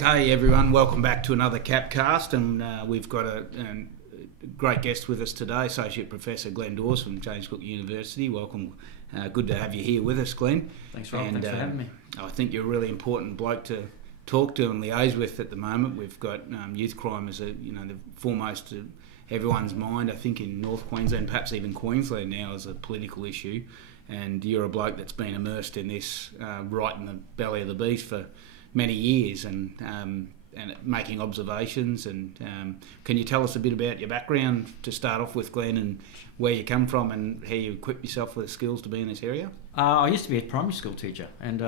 Okay, everyone, welcome back to another KAPcast, and we've got a great guest with us today, Associate Professor Glenn Dawes from James Cook University. Welcome. Good to have you here with us, Glenn. Thanks, Rob. Thanks for having me. I think you're a really important bloke to talk to and liaise with at the moment. We've got youth crime as the foremost of everyone's mind, I think, in North Queensland, perhaps even Queensland now, as a political issue. And you're a bloke that's been immersed in this right in the belly of the beast for many years, and making observations. And can you tell us a bit about your background to start off with, Glenn, and where you come from and how you equip yourself with the skills to be in this area? I used to be a primary school teacher, and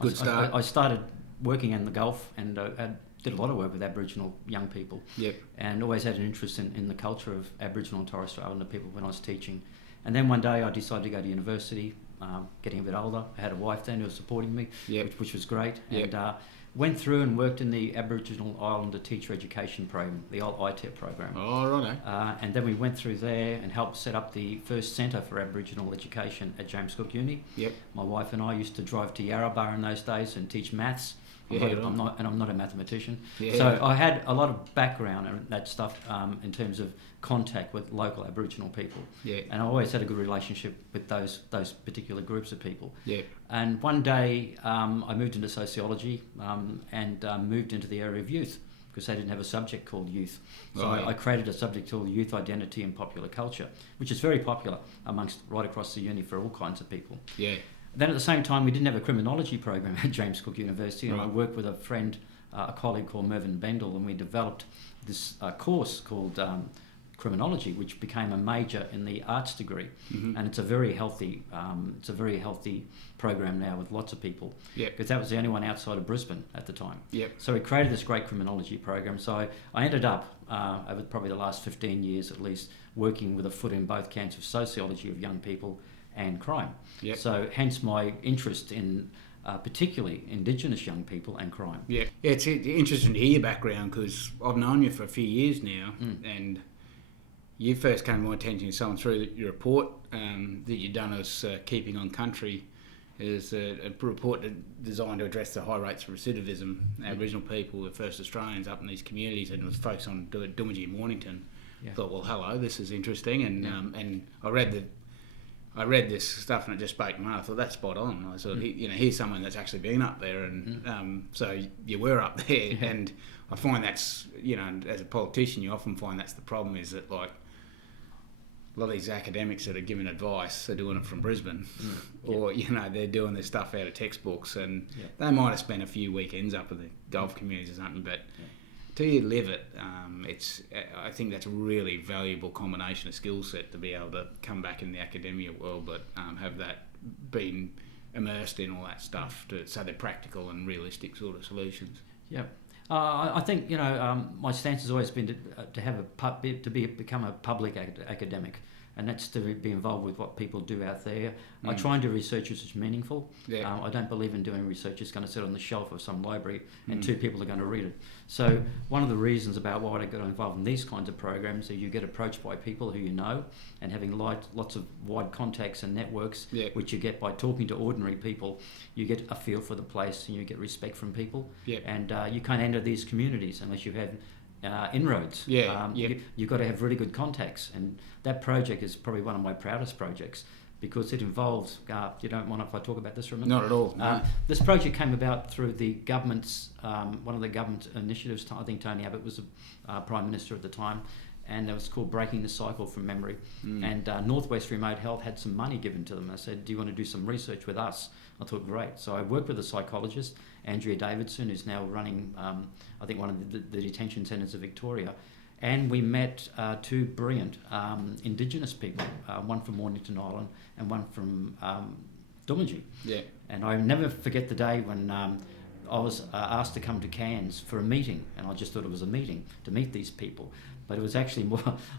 Good start. I started working in the Gulf, and I did a lot of work with Aboriginal young people. Yep. And always had an interest in the culture of Aboriginal and Torres Strait Islander people when I was teaching. And then one day I decided to go to university, getting a bit older. I had a wife then who was supporting me, Yep. which was great. Yep. And went through and worked in the Aboriginal Islander Teacher Education Program, the old ITEP program. Oh, righto. And then we went through there and helped set up the first centre for Aboriginal education at James Cook Uni. Yep. My wife and I used to drive to Yarrabah in those days and teach maths. I'm not a mathematician. Yeah. So I had a lot of background in that stuff in terms of contact with local Aboriginal people. Yeah. And I always had a good relationship with those particular groups of people. Yeah. And one day I moved into sociology and moved into the area of youth, because they didn't have a subject called youth. So I created a subject called youth identity and popular culture, which is very popular amongst right across the uni for all kinds of people. Yeah. Then at the same time, we didn't have a criminology program at James Cook University, and Right. I worked with a friend, a colleague called Mervyn Bendel, and we developed this course called criminology, which became a major in the arts degree. Mm-hmm. And it's a very healthy program now with lots of people. Yep. Because that was the only one outside of Brisbane at the time. Yep. So we created this great criminology program. So I ended up, over probably the last 15 years at least, working with a foot in both camps of sociology of young people and crime. Yep. So hence my interest in particularly Indigenous young people and crime. Yeah. It's interesting to hear your background, because I've known you for a few years now, and you first came to my attention, someone through your report that you'd done as Keeping on Country. Is a report designed to address the high rates of recidivism. Aboriginal people, the first Australians up in these communities, and it was focused on Doomadgee and Mornington. Yeah. Thought, well, hello, this is interesting, and I read this stuff and it just spoke to me. I thought, that's spot on. I thought, here's someone that's actually been up there, and so you were up there, and I find that's, as a politician, you often find that's the problem, is that like a lot of these academics that are giving advice are doing it from Brisbane, or they're doing their stuff out of textbooks, and they might have spent a few weekends up in the Gulf communities or something, but till you live it, I think that's a really valuable combination of skill set to be able to come back in the academia world, but have that been immersed in all that stuff, so they're practical and realistic sort of solutions. Yeah. I think my stance has always been to have become a public academic, and that's to be involved with what people do out there. I try and do research which is meaningful. Yeah. I don't believe in doing research that's going to sit on the shelf of some library and two people are going to read it. So one of the reasons about why I got involved in these kinds of programs is you get approached by people who you know, and having lots of wide contacts and networks, which you get by talking to ordinary people, you get a feel for the place and you get respect from people. Yeah. And you can't enter these communities unless you have inroads. You've got to have really good contacts, and that project is probably one of my proudest projects, because it involves, you don't mind if I talk about this for a minute? Not at all. No. This project came about through the government's, one of the government initiatives. I think Tony Abbott was the Prime Minister at the time, and it was called Breaking the Cycle from Memory. And Northwest Remote Health had some money given to them. They said, do you want to do some research with us? I thought, great. So I worked with a psychologist, Andrea Davidson, who's now running, I think, one of the detention centres of Victoria. And we met two brilliant Indigenous people, one from Mornington Island and one from Doomadgee. Yeah. And I never forget the day when I was asked to come to Cairns for a meeting, and I just thought it was a meeting to meet these people. But it was actually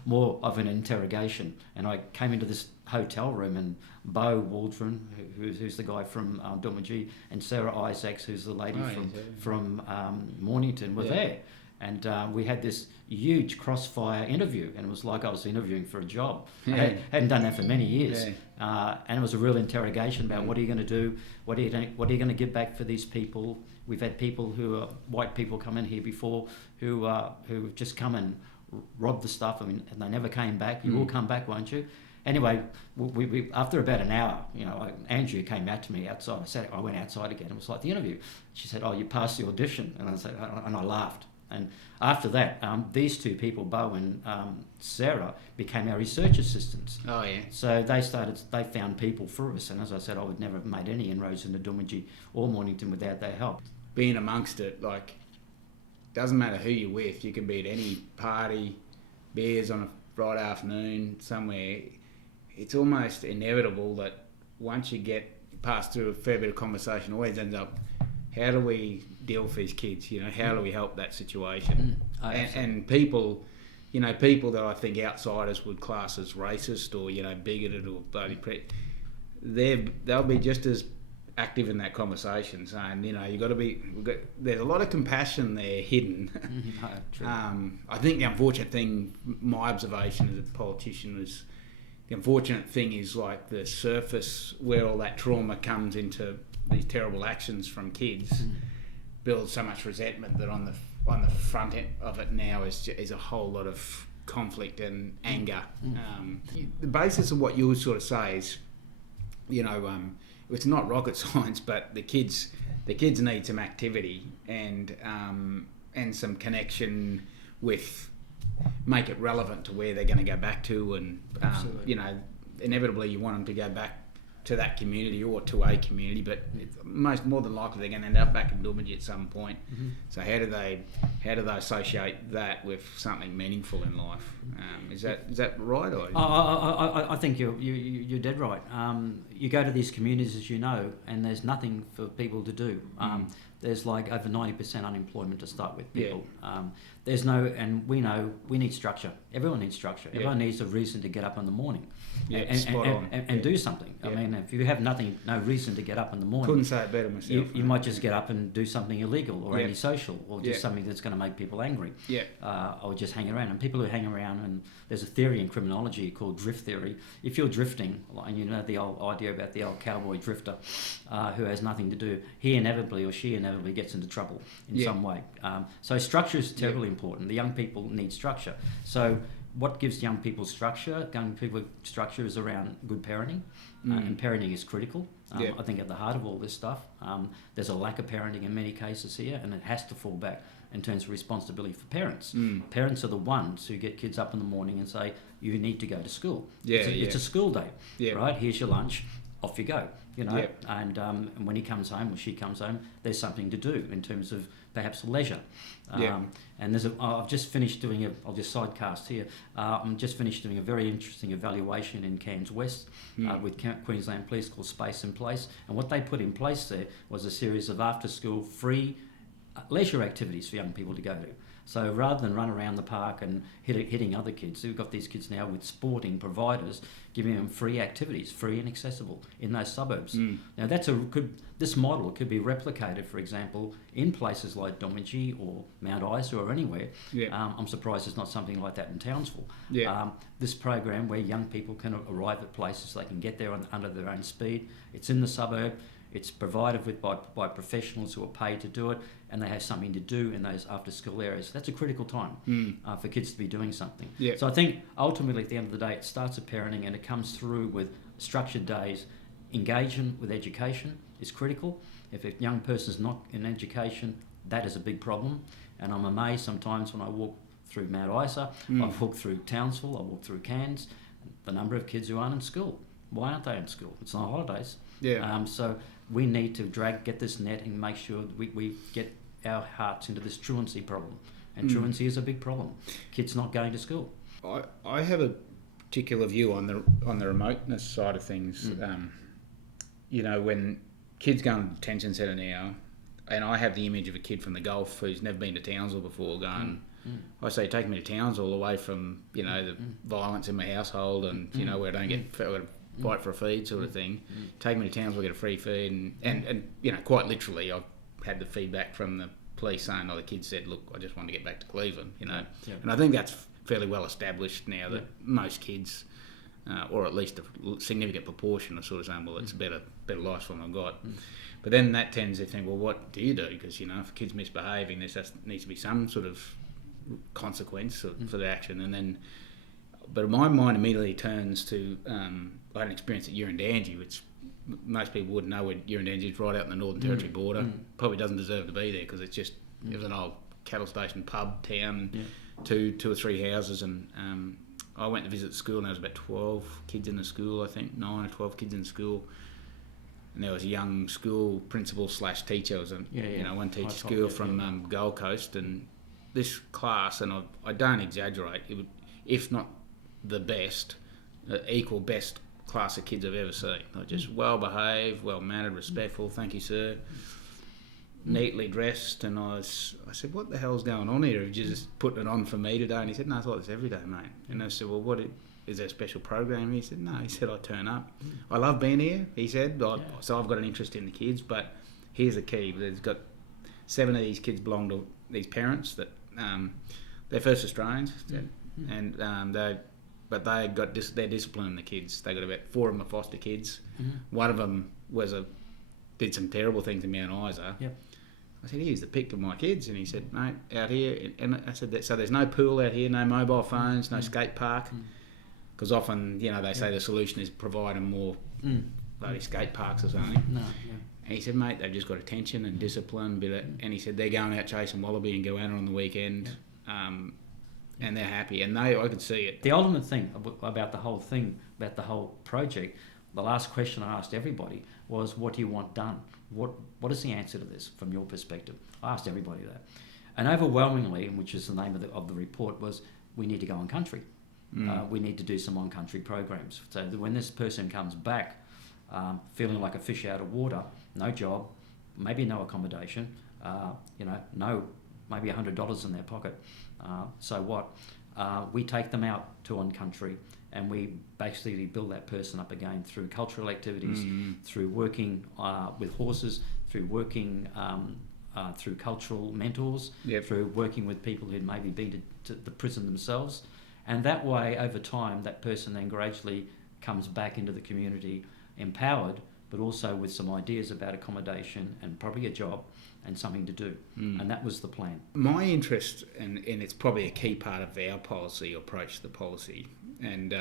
more of an interrogation. And I came into this hotel room, and Beau Waldron, who's the guy from Doomadgee, and Sarah Isaacs, who's the lady from Mornington, were there. And we had this huge crossfire interview, and it was like I was interviewing for a job. Yeah. I hadn't done that for many years. Yeah. And it was a real interrogation about what are you going to do? What are you going to give back for these people? We've had people who are white people come in here before who just come and rob the stuff. I mean, and they never came back. You will come back, won't you? Anyway, we after about an hour, Andrea came out to me outside. I went outside again. It was like the interview. She said, "Oh, you passed the audition," and I laughed. And after that, these two people, Bo and Sarah, became our research assistants. Oh yeah. So they found people for us, and as I said, I would never have made any inroads into Doomadgee or Mornington without their help. Being amongst it, like, doesn't matter who you're with. You can be at any party, beers on a Friday afternoon somewhere. It's almost inevitable that once you get past through a fair bit of conversation, always ends up, how do we deal with these kids? How do we help that situation? And people, people that I think outsiders would class as racist or bigoted or bloody they'll be just as active in that conversation, saying you got to be. There's a lot of compassion there hidden. I think the unfortunate thing, my observation as a politician, is the unfortunate thing is like the surface where all that trauma comes into these terrible actions from kids builds so much resentment that on the front end of it now is a whole lot of conflict and anger. The basis of what you would sort of say is, it's not rocket science, but the kids need some activity and some connection with, make it relevant to where they're going to go back to, and inevitably you want them to go back to that community or to a community, but more than likely they're going to end up back in Doomadgee at some point. So how do they associate that with something meaningful in life? Is that right? Or? I think you're dead right. You go to these communities, as you know, and there's nothing for people to do. There's like over 90% unemployment to start with people. There's and we know we need structure. Everyone needs structure. Everyone needs a reason to get up in the morning and do something. I mean, if you have no reason to get up in the morning, couldn't say it better myself. You might just get up and do something illegal or antisocial or just something that's going to make people angry. Or just hang around. And people who hang around, and there's a theory in criminology called drift theory. If you're drifting, and you know the old idea about the old cowboy drifter who has nothing to do, he inevitably or she inevitably gets into trouble in some way. So structure is terribly important. The young people need structure. So what gives young people structure? Young people structure is around good parenting, and parenting is critical. I think at the heart of all this stuff, there's a lack of parenting in many cases here, and it has to fall back in terms of responsibility for parents. Parents are the ones who get kids up in the morning and say, you need to go to school. It's a school day, right? Here's your lunch, off you go. And when he comes home or she comes home, there's something to do in terms of perhaps leisure. And I've just finished doing I'll just sidecast here. I'm just finished doing a very interesting evaluation in Cairns West with Queensland Police called Space in Place. And what they put in place there was a series of after-school free leisure activities for young people to go to. So rather than run around the park and hitting other kids, we've got these kids now with sporting providers giving them free activities, free and accessible in those suburbs. Now this model could be replicated, for example, in places like Doomadgee or Mount Isa or anywhere. I'm surprised there's not something like that in Townsville. This program where young people can arrive at places, they can get there under their own speed. It's in the suburb. It's provided with by professionals who are paid to do it, and they have something to do in those after-school areas. That's a critical time for kids to be doing something. So I think ultimately at the end of the day, it starts at parenting and it comes through with structured days. Engagement with education is critical. If a young person's not in education, that is a big problem. And I'm amazed sometimes when I walk through Mount Isa, I've walked through Townsville, I walk through Cairns, the number of kids who aren't in school. Why aren't they in school? It's not holidays. So we need to get this net and make sure we get our hearts into this truancy problem. And truancy is a big problem. Kids not going to school. I have a particular view on the remoteness side of things. When kids go in the detention centre now, and I have the image of a kid from the Gulf who's never been to Townsville before going, I say, take me to Townsville away from, the violence in my household and, where I don't get fight for a feed sort of thing. Take me to Townsville, get a free feed, and quite literally I've had the feedback from the police saying, the kid said, look, I just want to get back to Cleveland, Yeah. And I think that's fairly well established now that most kids, or at least a significant proportion, are sort of saying, well, it's a better life for them I've got. But then that tends to think, well, what do you do? Because, if a kid's misbehaving, there needs to be some sort of consequence for the action. And then, but my mind immediately turns to, I had an experience at Urandangi, which most people wouldn't know where Urandangi is, right out in the Northern Territory border. Probably doesn't deserve to be there because it's just, it was an old cattle station pub town, two or three houses, and I went to visit the school and there was about 12 kids in the school, I think, 9 or 12 kids in the school. And there was a young school principal / teacher. It was one teacher school from Gold Coast, and this class, and I don't exaggerate, it would, if not the best, equal best class of kids I've ever seen. Like just well behaved, well mannered, respectful. Thank you, sir. Neatly dressed, and I said, "What the hell's going on here? Have you just putting it on for me today?" And he said, "No, it's like this every day, mate." And I said, "Well, is there a special program?" He said, "No." He said, "I turn up. I love being here." He said, "So I've got an interest in the kids, but here's the key: there's got 7 of these kids belong to these parents that they're first Australians, and they got they're disciplining the kids. They got about 4 of them are foster kids. One of them did some terrible things in Mount Isa." I said, "Here's the pick of my kids," and he said, "Mate, out here," and I said, "So there's no pool out here, no mobile phones, no skate park." Because often, they say the solution is providing more bloody skate parks or something. And he said, "Mate, they've just got attention and discipline." And he said, "They're going out chasing wallaby and goanna on the weekend, and they're happy." And I could see it. The ultimate thing about the whole project, the last question I asked everybody was, what do you want done? What is the answer to this from your perspective? I asked everybody that. And overwhelmingly, which is the name of the report, was we need to go on country. We need to do some on-country programs. So that when this person comes back feeling like a fish out of water, no job, maybe no accommodation, maybe $100 in their pocket, so what? We take them out to on-country and we basically build that person up again through cultural activities, through working with horses, through working through cultural mentors, through working with people who'd maybe been to the prison themselves. And that way, over time, that person then gradually comes back into the community empowered, but also with some ideas about accommodation and probably a job and something to do. And that was the plan. My interest, and it's probably a key part of our policy, approach to the policy, and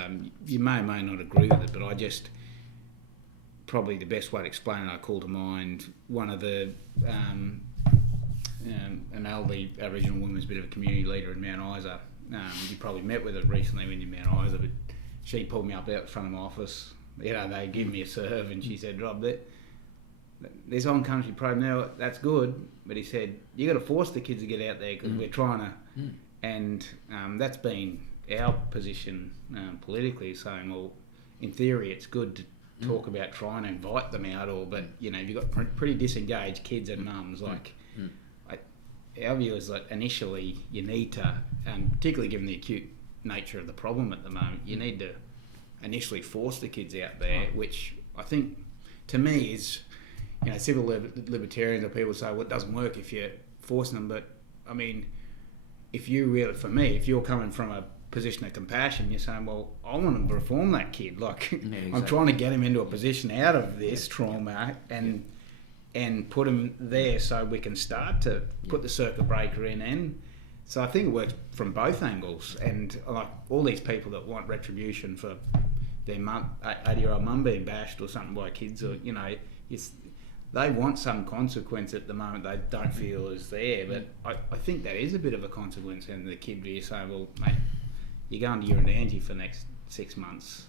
you may or may not agree with it, but I just, probably the best way to explain it, I call to mind one of the, an elderly Aboriginal woman who's a bit of a community leader in Mount Isa. You probably met with her recently when you're in Mount Isa, but she pulled me up out front of my office. They give me a serve, and she said, "Rob, this on-country program now, that's good," but he said, "You got to force the kids to get out there because we're trying to," and that's been our position politically, saying, well, in theory, it's good to talk about trying to invite them out, but you've got pretty disengaged kids and mums, our view is that initially you need to, particularly given the acute nature of the problem at the moment, you need to initially force the kids out there, which I think, to me, is, civil libertarians or people say, well, it doesn't work if you're forcing them, but I mean, if you're coming from a position of compassion, you're saying, well, I want them to reform that kid, exactly. I'm trying to get him into a position out of this trauma and put them there so we can start to put the circuit breaker in. And so I think it works from both angles. And like all these people that want retribution for their 80-year-old mum being bashed or something by kids, or they want some consequence at the moment they don't feel is there. But I think that is a bit of a consequence. And the kid will say, well, mate, you're going to Urandangi for the next 6 months.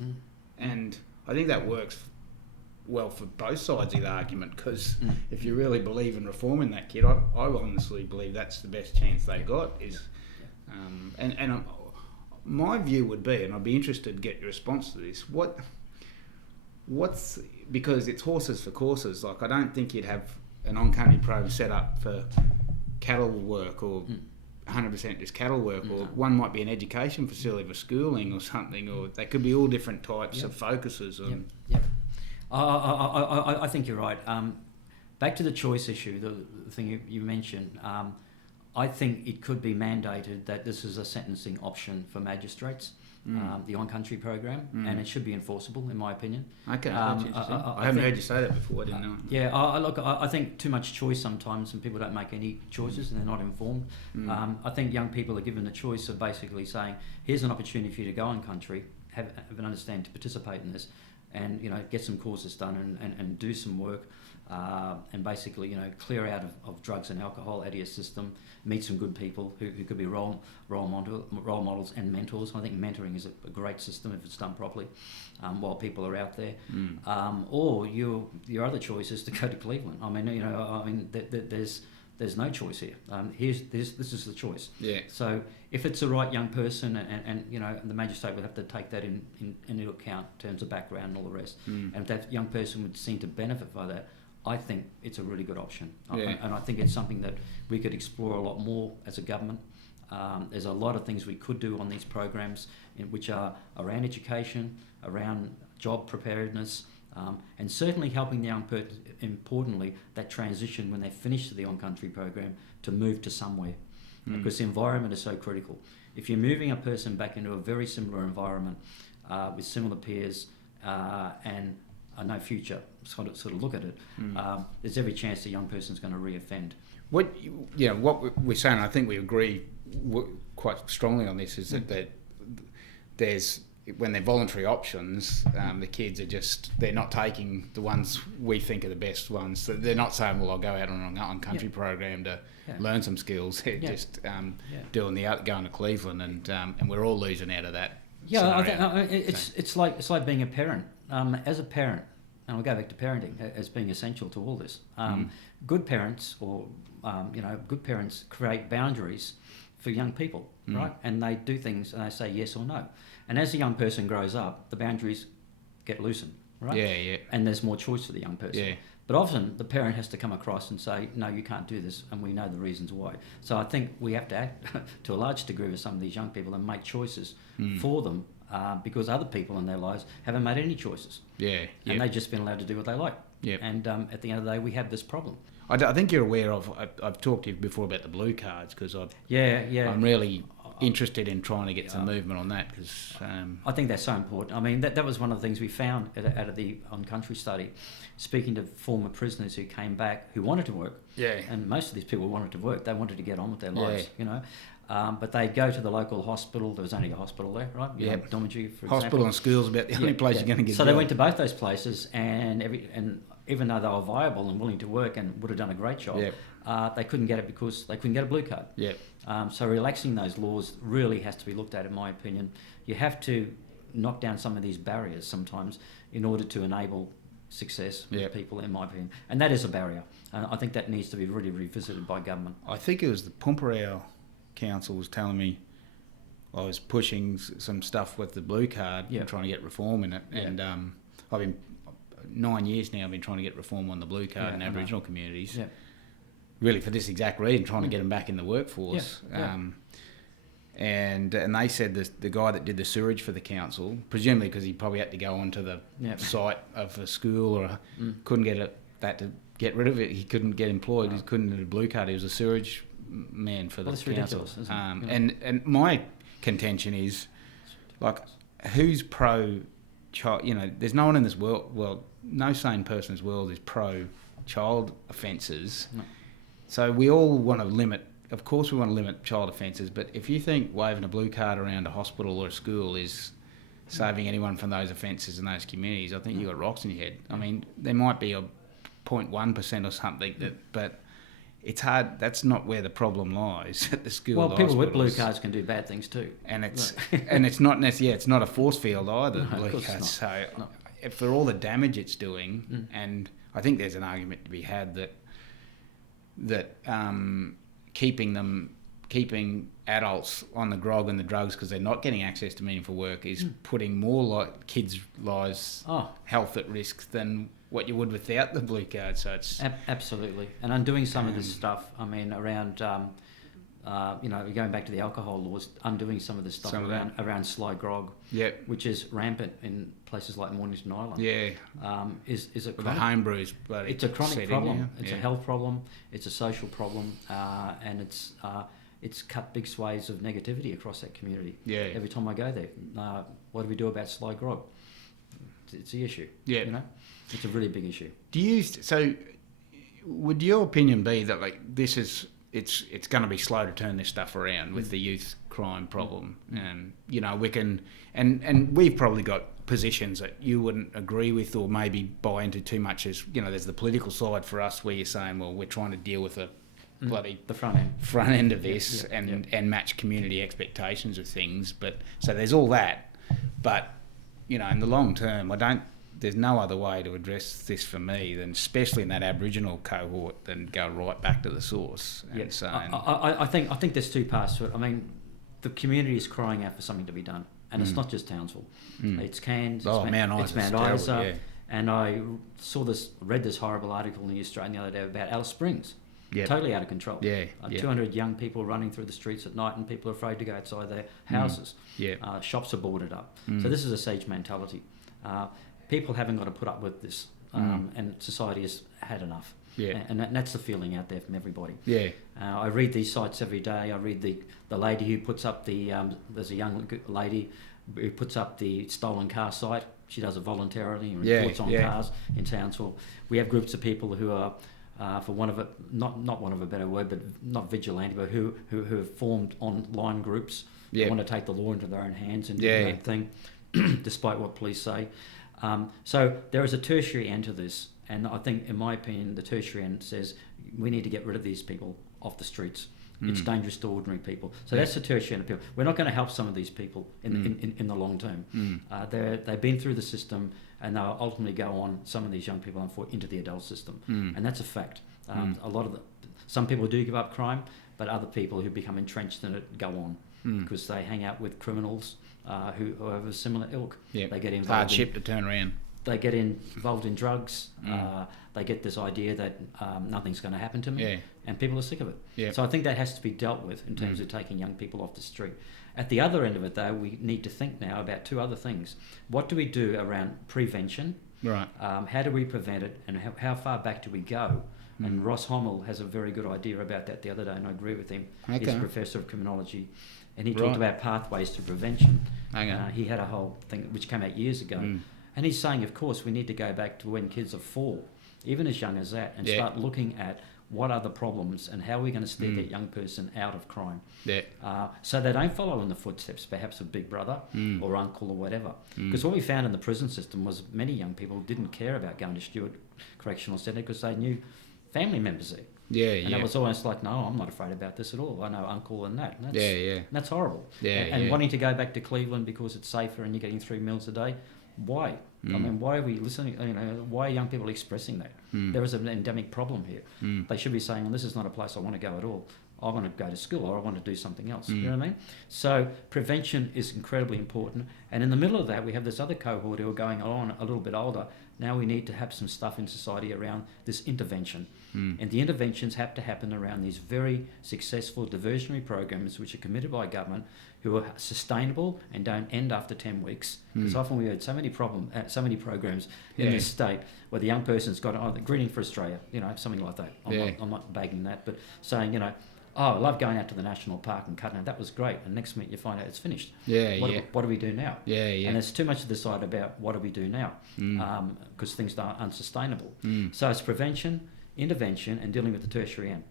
And I think that works well for both sides of the argument, because if you really believe in reforming that kid, I honestly believe that's the best chance they've got. My view would be, and I'd be interested to get your response to this, what's, because it's horses for courses, I don't think you'd have an on-country program set up for cattle work or 100% just cattle work, or one might be an education facility for schooling or something, or they could be all different types of focuses. I think you're right. back to the choice issue, the thing you mentioned. I think it could be mandated that this is a sentencing option for magistrates, the on-country program, and it should be enforceable, in my opinion. Okay, that's interesting. I haven't heard you say that before. I didn't know. Yeah, I think too much choice sometimes, and people don't make any choices, and they're not informed. I think young people are given the choice of basically saying, "Here's an opportunity for you to go on-country, have an understanding to participate in this, and get some courses done and do some work." And basically, clear out of drugs and alcohol out of your system, meet some good people who could be role models and mentors. I think mentoring is a great system if it's done properly, while people are out there. Or your other choice is to go to Cleveland. There's no choice here. This is the choice. Yeah. So if it's the right young person, and the magistrate would have to take that into account in terms of background and all the rest. And if that young person would seem to benefit by that, I think it's a really good option. And I think it's something that we could explore a lot more as a government. There's a lot of things we could do on these programs, which are around education, around job preparedness, and certainly helping the young person, importantly, that transition when they finish the on-country program to move to somewhere. Because the environment is so critical. If you're moving a person back into a very similar environment with similar peers and no future, sort of look at it, there's every chance the young person's going to re-offend. What we're saying, I think we agree quite strongly on this, is that there's, when they're voluntary options, the kids are they're not taking the ones we think are the best ones. So they're not saying, well, I'll go out on an on-country program to learn some skills. They're just doing going to Cleveland, and we're all losing out of that. Yeah, I think it's like being a parent. As a parent, and we'll go back to parenting as being essential to all this. Good parents, good parents create boundaries for young people, right? And they do things and they say yes or no. And as the young person grows up, the boundaries get loosened, right? Yeah. And there's more choice for the young person. Yeah. But often the parent has to come across and say, no, you can't do this, and we know the reasons why. So I think we have to act to a large degree with some of these young people and make choices for them, because other people in their lives haven't made any choices. And they've just been allowed to do what they like. And at the end of the day, we have this problem. I think you're aware of, I've talked to you before about the blue cards, because I'm really interested in trying to get some movement on that, because I think that's so important. I mean, that was one of the things we found out of the on-country study, speaking to former prisoners who came back who wanted to work. And most of these people wanted to work. They wanted to get on with their lives, but they'd go to the local hospital. There was only a hospital there, right? Dormitory, for example. Hospital and school's about the only place you're going to get. So they went to both those places, and even though they were viable and willing to work and would have done a great job, they couldn't get it because they couldn't get a blue card. So relaxing those laws really has to be looked at, in my opinion. You have to knock down some of these barriers sometimes in order to enable success with people, in my opinion. And that is a barrier. I think that needs to be really revisited by government. I think it was the Pumperau Council was telling me I was pushing some stuff with the blue card and trying to get reform in it. And I've been 9 years now. I've been trying to get reform on the blue card in Aboriginal communities. Really for this exact reason, trying to get them back in the workforce. And they said the guy that did the sewerage for the council, presumably because he probably had to go onto the site of a school or couldn't get that to get rid of it. He couldn't get employed. He couldn't get a blue card. He was a sewerage man for the council. Ridiculous, isn't it? And my contention is, like, who's pro child? There's no one in this world. Well, no sane person in this world is pro child offences. No. So we all want to limit. Of course, we want to limit child offences. But if you think waving a blue card around a hospital or a school is saving anyone from those offences in those communities, I think you've got rocks in your head. I mean, there might be a 0.1% or something, but it's hard. That's not where the problem lies at the school. Well, people with blue cards can do bad things too, and it's not necessarily. It's not a force field either. No, blue cards. So, for all the damage it's doing, and I think there's an argument to be had that keeping adults on the grog and the drugs because they're not getting access to meaningful work is putting more kids' lives, health at risk than what you would without the blue card. So it's absolutely. And undoing some of this stuff, I mean, around going back to the alcohol laws, undoing some of the stuff around sly grog, which is rampant in places like Mornington Island. Is a chronic, the home brews, but it's a chronic problem. It's a health problem. It's a social problem, and it's cut big swathes of negativity across that community. Every time I go there, what do we do about sly grog? It's the issue. It's a really big issue. Would your opinion be that it's going to be slow to turn this stuff around with the youth crime problem, and we can, and we've probably got positions that you wouldn't agree with or maybe buy into too much, as there's the political side for us where you're saying, well, we're trying to deal with the front end of this and match community expectations of things, but so there's all that, but in the long term, there's no other way to address this for me than, especially in that Aboriginal cohort, than go right back to the source. And saying, I think there's two parts to it. I mean, the community is crying out for something to be done, and it's not just Townsville. It's Cairns, it's Mount Isa, and I read this horrible article in the Australian the other day about Alice Springs. Totally out of control. 200 young people running through the streets at night, and people are afraid to go outside their houses. Shops are boarded up. So this is a siege mentality. People haven't got to put up with this, and society has had enough. And that's the feeling out there from everybody. I read these sites every day. I read the lady who puts up there's a young lady who puts up the stolen car site. She does it voluntarily and reports on cars in Townsville. We have groups of people who are, for one of it, not one of a better word, but not vigilante, but who have formed online groups. They want to take the law into their own hands and do their own thing, despite what police say. So there is a tertiary end to this, and I think, in my opinion, the tertiary end says we need to get rid of these people off the streets. It's dangerous to ordinary people. So that's the tertiary end of people. We're not going to help some of these people in the long term. They've been through the system, and they'll ultimately go on, some of these young people, into the adult system, and that's a fact. Some people do give up crime, but other people who become entrenched in it go on because they hang out with criminals who have a similar ilk. They get involved. Hardship to turn around. They get involved in drugs. They get this idea that nothing's going to happen to me, and people are sick of it. So I think that has to be dealt with in terms of taking young people off the street. At the other end of it, though, we need to think now about two other things. What do we do around prevention? How do we prevent it, and how far back do we go? And Ross Hommel has a very good idea about that the other day, and I agree with him. He's a professor of criminology. And he talked about pathways to prevention. He had a whole thing which came out years ago. And he's saying, of course, we need to go back to when kids are 4, even as young as that, and start looking at what are the problems and how are we going to steer that young person out of crime. So they don't follow in the footsteps, perhaps, of Big Brother or uncle or whatever. Because what we found in the prison system was many young people didn't care about going to Stewart Correctional Centre because they knew family members there. And it was almost like, no, I'm not afraid about this at all. I know uncle and that. And that's horrible. And wanting to go back to Cleveland because it's safer and you're getting 3 meals a day, why? I mean, why are we listening? Why are young people expressing that? There is an endemic problem here. They should be saying, well, this is not a place I want to go at all. I want to go to school or I want to do something else. You know what I mean? So prevention is incredibly important. And in the middle of that, we have this other cohort who are going on a little bit older. Now we need to have some stuff in society around this intervention. And the interventions have to happen around these very successful diversionary programs which are committed by government, who are sustainable and don't end after 10 weeks. Because often we heard so many programs in this state where the young person's got Greening for Australia, something like that. I'm not bagging that, but saying, oh, I love going out to the national park and cutting it. That was great. And next minute you find out it's finished. What do we do now? And there's too much to decide about what do we do now, because things are unsustainable. So it's prevention, intervention, and dealing with the tertiary end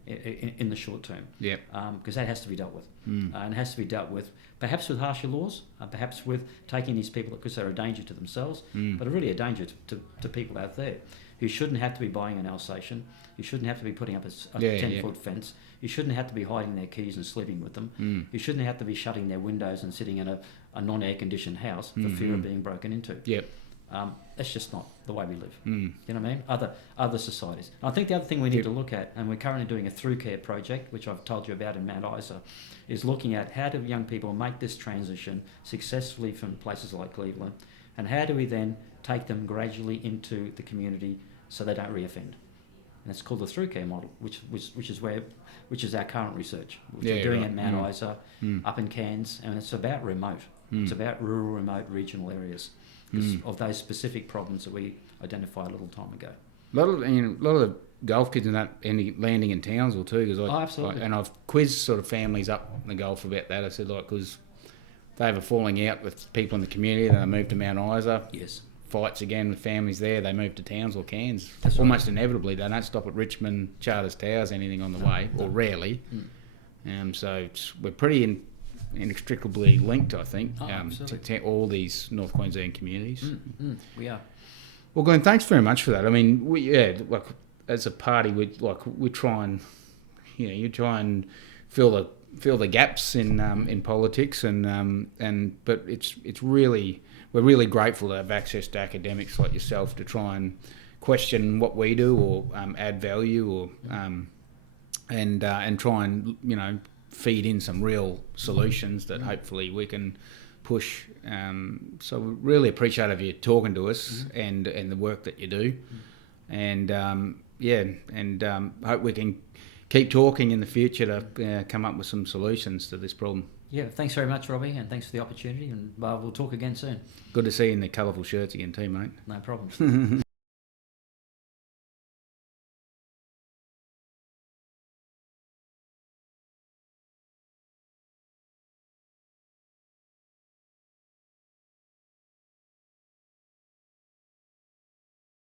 in the short term. Because that has to be dealt with. And it has to be dealt with perhaps with harsher laws, perhaps with taking these people because they're a danger to themselves, but are really a danger to people out there who shouldn't have to be buying an Alsatian, who shouldn't have to be putting up a 10-foot fence, who shouldn't have to be hiding their keys and sleeping with them, who shouldn't have to be shutting their windows and sitting in a non-air-conditioned house for fear of being broken into. That's just not the way we live. You know what I mean? Other societies. And I think the other thing we need to look at, and we're currently doing a Through Care project, which I've told you about in Mount Isa, is looking at how do young people make this transition successfully from places like Cleveland, and how do we then take them gradually into the community so they don't reoffend. and it's called the through care model, which is our current research, which Yeah, we're doing right. at Mount Isa, up in Cairns, and it's about remote. It's about rural, remote, regional areas because of those specific problems that we identified a little time ago. A lot of the golf kids and that landing in Townsville too, because absolutely. and I've quizzed sort of families up in the Gulf about that. I said because they have a falling out with people in the community, then they move to Mount Isa. Yes. Fights again with families there. They move to Townsville, Cairns. That's almost inevitably. They don't stop at Richmond, Charters Towers, anything on the way, or rarely. So we're pretty inextricably linked, I think, to all these North Queensland communities. We are. Well, Glenn, thanks very much for that. I mean, as a party, we try and, you try and fill the gaps in politics, but it's really, we're really grateful to have access to academics like yourself to try and question what we do or add value or and try and feed in some real solutions that hopefully we can push. So we really appreciate you talking to us and the work that you do, and hope we can keep talking in the future to come up with some solutions to this problem. Yeah, thanks very much, Robbie, and thanks for the opportunity, and we'll talk again soon. Good to see you in the colourful shirts again too, mate. No problem.